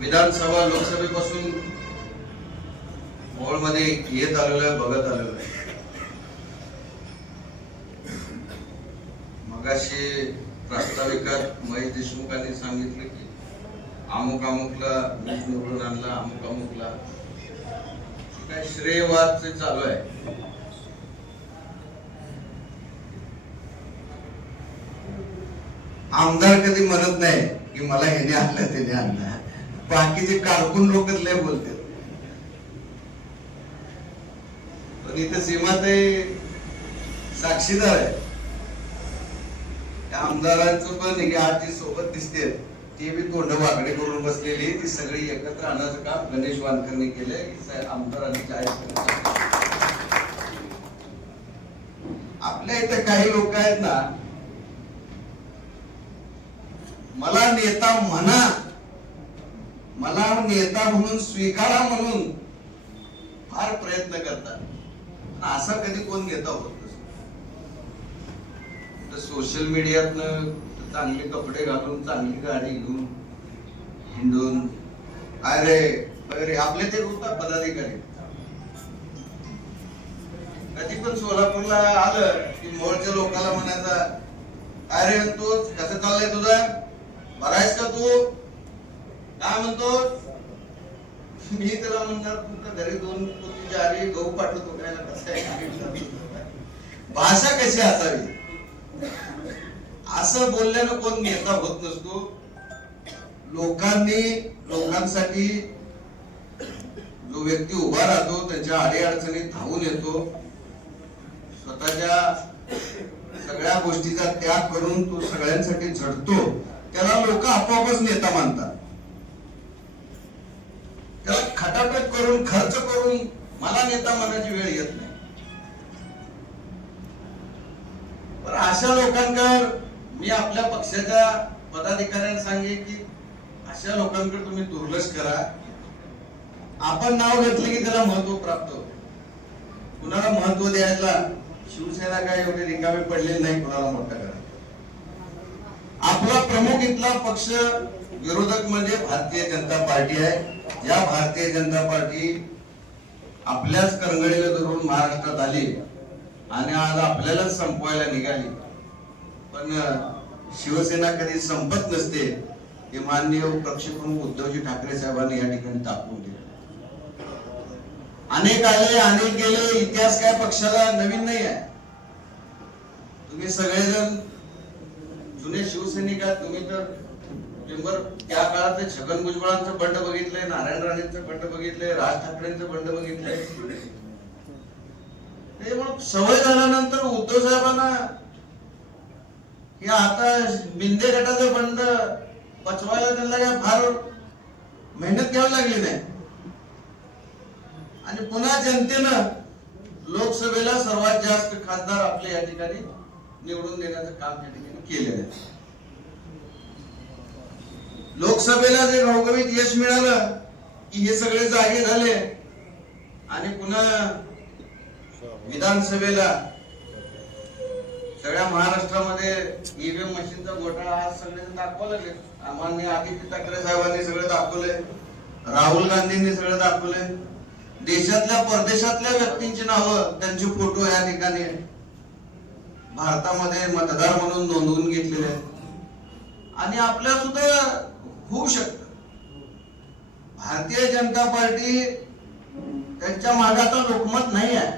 विधानसभा लोकसभेपासून मोहोळमध्ये येत आलेलो आहे, बघत आलेलो आहे. मगाशी प्रास्ताविकात महेश देशमुखांनी सांगितलं की अमुक अमुकला मीच निवडून आणला, अमुक अमुकला काय श्रेयवाद चालू आहे. आमदार कधी म्हणत नाही की मला ह्याने आणलं त्याने आणलं. बाकीचे कारकून लोक लय बोलतात. पण इथं सीमाताई साक्षीदार आहे. त्या आमदारांचं पण आज जी सोबत दिसते ती बी तोंड वाकडे करून बसलेली, ती सगळी एकत्र आणायचं काम गणेश वानकरने केलंय. आमदारांनी जाहीर केलं. आपल्या इथे काही लोक आहेत ना, मला नेता म्हणा, मला नेता म्हणून स्वीकारा म्हणून फार प्रयत्न करतात. असा कधी कोण नेता होत नसतो. सोशल मीडियातनं चांगले कपडे घालून, चांगली गाडी घेऊन हिंडून अरे वगैरे आपले ते होता पदाधिकारी. कधी पण सोलापूरला आलं की मोहोळच्या लोकांना म्हणायचा, अरे तो कसं चाललंय तुझं, बरायस का तू, काय म्हणतो. मी त्याला म्हणणार तुमच्या घरी दोन जारी गहू पाठवतो काय ना, कसं आहे भाषा कशी असावी. असं बोलल्यानं कोण नेता होत नसतो. लोकांसाठी जो व्यक्ती उभा राहतो, त्यांच्या अडीअडचणीत धावून येतो, स्वतःच्या सगळ्या गोष्टीचा त्याग करून तो सगळ्यांसाठी झटतो, त्याला लोक आपोआपच नेता मानतात. त्याला खटापट करून खर्च करून मला नेता मानायची वेळ येत नाही. पण अशा लोकांकडे मी आपल्या पक्षाच्या पदाधिकाऱ्यांना सांगेन की अशा लोकांकडे तुम्ही दुर्लक्ष करा. आपण नाव घेतलं की त्याला महत्व प्राप्त होतं. कुणाला महत्व द्यायला शिवसेना काय एवढे रिकामे पडलेले नाही कुणाला मोठा करा. आपला प्रमुख इथला पक्ष विरोधक म्हणजे भारतीय जनता पार्टी आहे. या भारतीय जनता पार्टी आपल्याच करंगळीला धरून महाराष्ट्रात आली आणि आज आपल्यालाच संपवायला निघाली. पण शिवसेना कधी संपत नसते हे माननीय पक्षप्रमुख उद्धवजी ठाकरे साहेबांनी या ठिकाणी दाखवून दिले. अनेक आले, अनेक गेले. इतिहास काय पक्षाला नवीन नाही आहे. तुम्ही सगळेजण जुने शिवसैनिक आहात. तुम्ही तर त्या काळात छगन भुजबळांचं बंड बघितलंय, नारायण राणेंचं बंड बघितलंय, राज ठाकरेंचं बंड बघितलंय. मग सवय झाल्यानंतर उद्धव साहेबांना हे आता मिंदे गटाचं बंड पचवायला त्यांना काय फार मेहनत घ्यावी लागली नाही. आणि पुन्हा जनतेनं लोकसभेला सर्वात जास्त खासदार आपले या ठिकाणी निवडून देण्याचं काम या ठिकाणी केलेलं आहे. लोकसभेला जे घवघवीत यश मिळालं की हे सगळे जागे झाले आणि पुन्हा विधानसभेला सगळ्या महाराष्ट्रामध्ये ईव्हीएम मशीनचा घोटाळा आज सगळे दाखवा लागले. माननीय आदित्य ठाकरे साहेबांनी सगळं दाखवले, राहुल गांधींनी सगळं दाखवले. देशातल्या परदेशातल्या व्यक्तींची नावं, त्यांचे फोटो या ठिकाणी भारतामध्ये मतदार म्हणून नोंदवून घेतलेले आहेत. आणि आपल्या सुद्धा होऊ शकत. भारतीय जनता पार्टी त्यांच्या मागे आता लोकमत नाही आहे.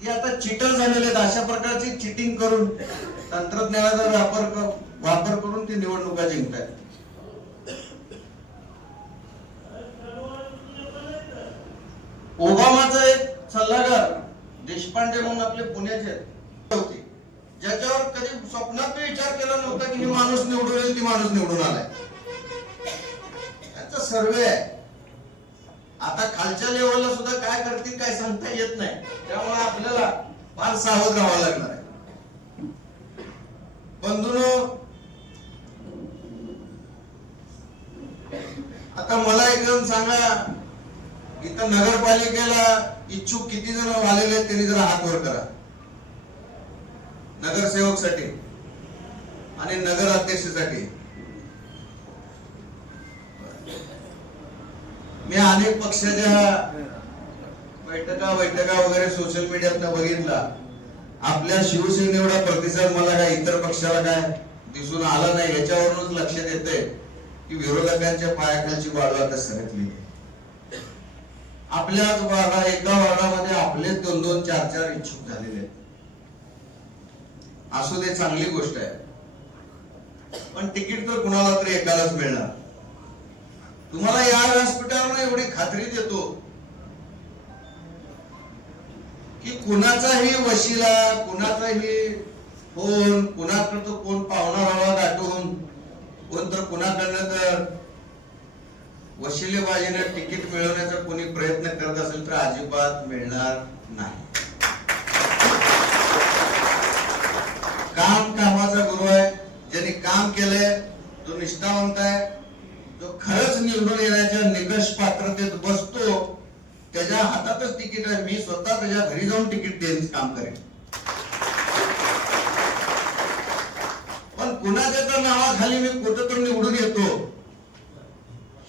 ती आता चिटर झालेले आहेत. अशा प्रकारची चिटिंग करून तंत्रज्ञानाचा वापर करून ती निवडणुका जिंकतात. ओबामाचा एक सल्लागार देशपांडे म्हणून आपले पुण्याचे होते, ज्याच्यावर कधी स्वप्नात विचार केला नव्हता की हे माणूस निवडून येईल, ती माणूस निवडून आलाय. त्यांचा सर्वे आहे. आता खालच्या लेवलला सुद्धा काय करतील काय सांगता येत नाही. त्यामुळे आपल्याला फार सावध राहावं लागणार आहे. बंधूंनो, आता मला एक जण सांगा, इथं नगरपालिकेला इच्छुक किती जण आलेले आहेत त्यांनी जरा हात वर करा. नगरसेवक साठी आणि नगर अध्यक्षासाठी मी अनेक पक्षाच्या बैठका वगैरे सोशल मीडियात बघितला. आपल्या शिवसेने एवढा प्रतिसाद मला काय इतर पक्षाला काय दिसून आला नाही. याच्यावरूनच लक्षात येतंय की विरोधकांच्या पायाखालची वाळू आता सरकली. आपल्याच एका वार्डामध्ये आपलेच 2-2, 4-4 इच्छुक झालेले आहेत. असू दे, चांगली गोष्ट आहे. पण तिकीट तर कुणाला तरी एकालाच मिळणार. तुम्हाला या व्यासपीठावर एवढी खात्री देतो की कुणाचाही वशिला, कुणाचाही फोन, कुणाकडं कोण पाहुणा रावा गाठून, कोण तर कुणाकडनं तर वशिलेबाजीने तिकीट मिळवण्याचा कोणी प्रयत्न करत असेल तर अजिबात मिळणार नाही. काम कामाचा गुरु आहे. ज्यांनी काम केलंय, जो निष्ठावंत आहे, जो खरंच निवडून येण्याच्या निकष पात्रतेत बसतो, त्याच्या हातातच तिकीट आहे. मी स्वतः त्याच्या घरी जाऊन तिकीट देण्याचं काम करेन. पण कुणाच्या तर नावाखाली मी कुठं तर निवडून येतो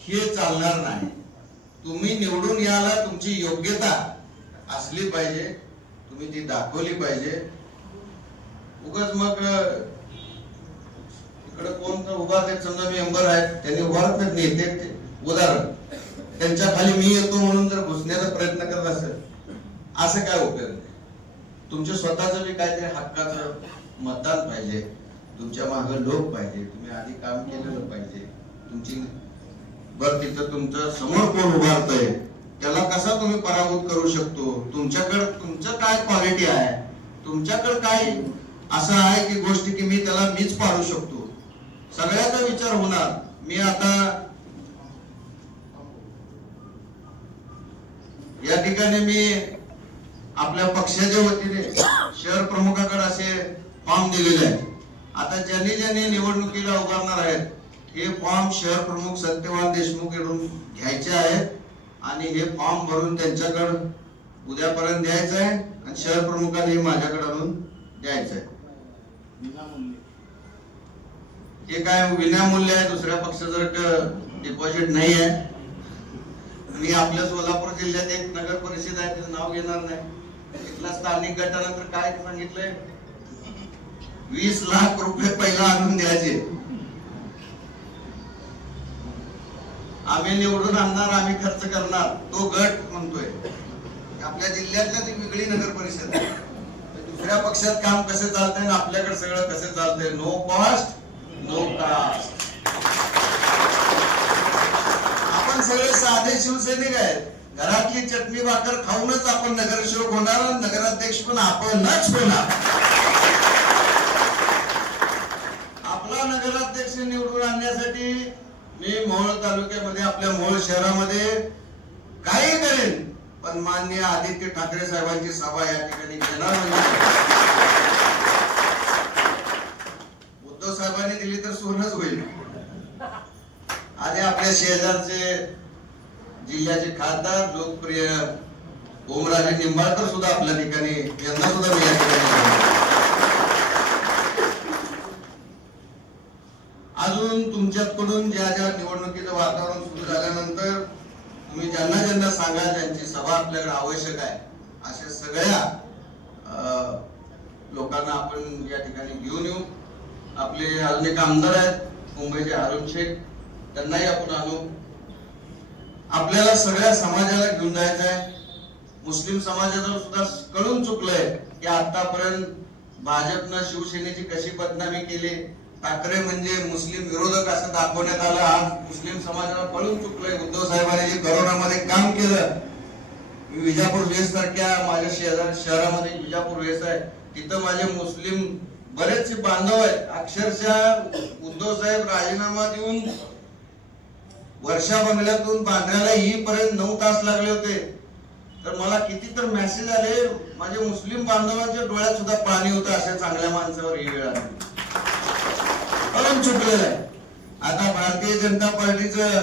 हे चालणार नाही. तुम्ही निवडून याला तुमची योग्यता असली पाहिजे, तुम्ही ती दाखवली पाहिजे. उगाच मग इकडे कोण तर उभा आहेत, समजा मेंबर आहेत, त्यांनी उभारत नाही ते उदाहरण, त्यांच्या खाली मी येतो म्हणून जर घुसण्याचा प्रयत्न करत असेल, असं काय उपयोग नाही. तुमच्या स्वतःचं बी काहीतरी हक्काचं मतदान पाहिजे, तुमच्या मागे लोक पाहिजे, तुम्ही आधी काम केलेलं पाहिजे. तुमची बर तिथं तुमच्या समोर कोण उभारतंय त्याला कसा तुम्ही पराभूत करू शकतो, तुमच्याकडे तुमचं काय क्वालिटी आहे, तुमच्याकडे काय असं आहे की गोष्टी की मी त्याला मीच पाडू शकतो, सगळ्याचा विचार होणार. मी आता या ठिकाणी मी आपल्या पक्षाच्या वतीने शहर प्रमुखाकडे असे फॉर्म दिलेले आहेत. आता ज्यांनी ज्यांनी निवडणुकीला उभारणार आहेत हे फॉर्म शहर प्रमुख सत्यवान देशमुख कडून घ्यायचे आहेत आणि हे फॉर्म भरून त्यांच्याकडे उद्यापर्यंत द्यायचं आहे आणि शहर प्रमुखांनी माझ्याकडे आणून द्यायचं आहे. हे काय विनामूल्य आहे, दुसऱ्या पक्षासारखं डिपॉझिट नाही आहे. मी आपल्या सोलापूर जिल्ह्यात एक नगर परिषद आहे, त्याचं नाव घेणार नाही, इथला स्थानिक गटानं तर काय सांगितलंय, 20 लाख रुपये पहिला आणून द्यायचे. आम्ही निवडून आणणार, आम्ही खर्च करणार, तो गट म्हणतोय. आपल्या जिल्ह्यातल्या ती वेगळी नगर परिषद आहे. दुसऱ्या पक्षात काम कसं चालतंय आणि आपल्याकडे सगळं कसं चालतंय, नो कॉस्ट नो कास्ट. आपण सगळे साधे शिवसैनिक आहेत. घरातली चटणी भाकर खाऊनच आपण नगरसेवक होणार, नगराध्यक्ष पण आपणच होणार. आपला नगराध्यक्ष निवडून आणण्यासाठी मी मोहोळ तालुक्यामध्ये, आपल्या मोहोळ शहरामध्ये काही करेन, पण माननीय आदित्य ठाकरे साहेबांची सभा या ठिकाणी घेणार म्हणजे उद्धव साहेबांनी दिली तर सोनच होईल. आणि आपल्या शेजारचे जिल्ह्याचे खासदार लोकप्रिय ओमराजे निंबाळकर सुद्धा आपल्या ठिकाणी, यांना सुद्धा मी या ठिकाणी. अजून तुमच्याकडून ज्या ज्या निवडणुकीचं वातावरण सुरू झाल्यानंतर तुम्ही ज्यांना ज्यांना सांगा ज्यांची सभा आपल्याकडे आवश्यक आहे, अशा सगळ्या लोकांना आपण या ठिकाणी घेऊन येऊ. आपले अजून एक आमदार आहेत मुंबईचे हारून शेख, त्यांनाही आपण आणू. आपल्याला सगळ्या समाजाला घेऊन जायचं आहे. मुस्लिम समाजाला सुद्धा कळून चुकलंय की आतापर्यंत भाजपनं शिवसेनेची कशी बदनामी केली, ठाकरे म्हणजे मुस्लिम विरोधक असं दाखवण्यात आलं. आज मुस्लिम समाजाला कळून चुकलंय. उद्धव साहेबांनी जे करोनामध्ये काम केलं, विजापूर वेस सारख्या माझ्या शहरामध्ये विजापूर वेस आहे, तिथं माझे मुस्लिम बरेचसे बांधव आहेत. अक्षरशः उद्धव साहेब राजीनामा देऊन वर्षा बंगल्यातून बांद्र्याला येईपर्यंत 9 तास लागले होते. तर मला किती तर मेसेज आले, माझे मुस्लिम बांधवांच्या डोळ्यात सुद्धा पाणी होतं, अशा चांगल्या माणसावर ही वेळ आली. कळून चुकलेलं आहे. आता भारतीय जनता पार्टीचं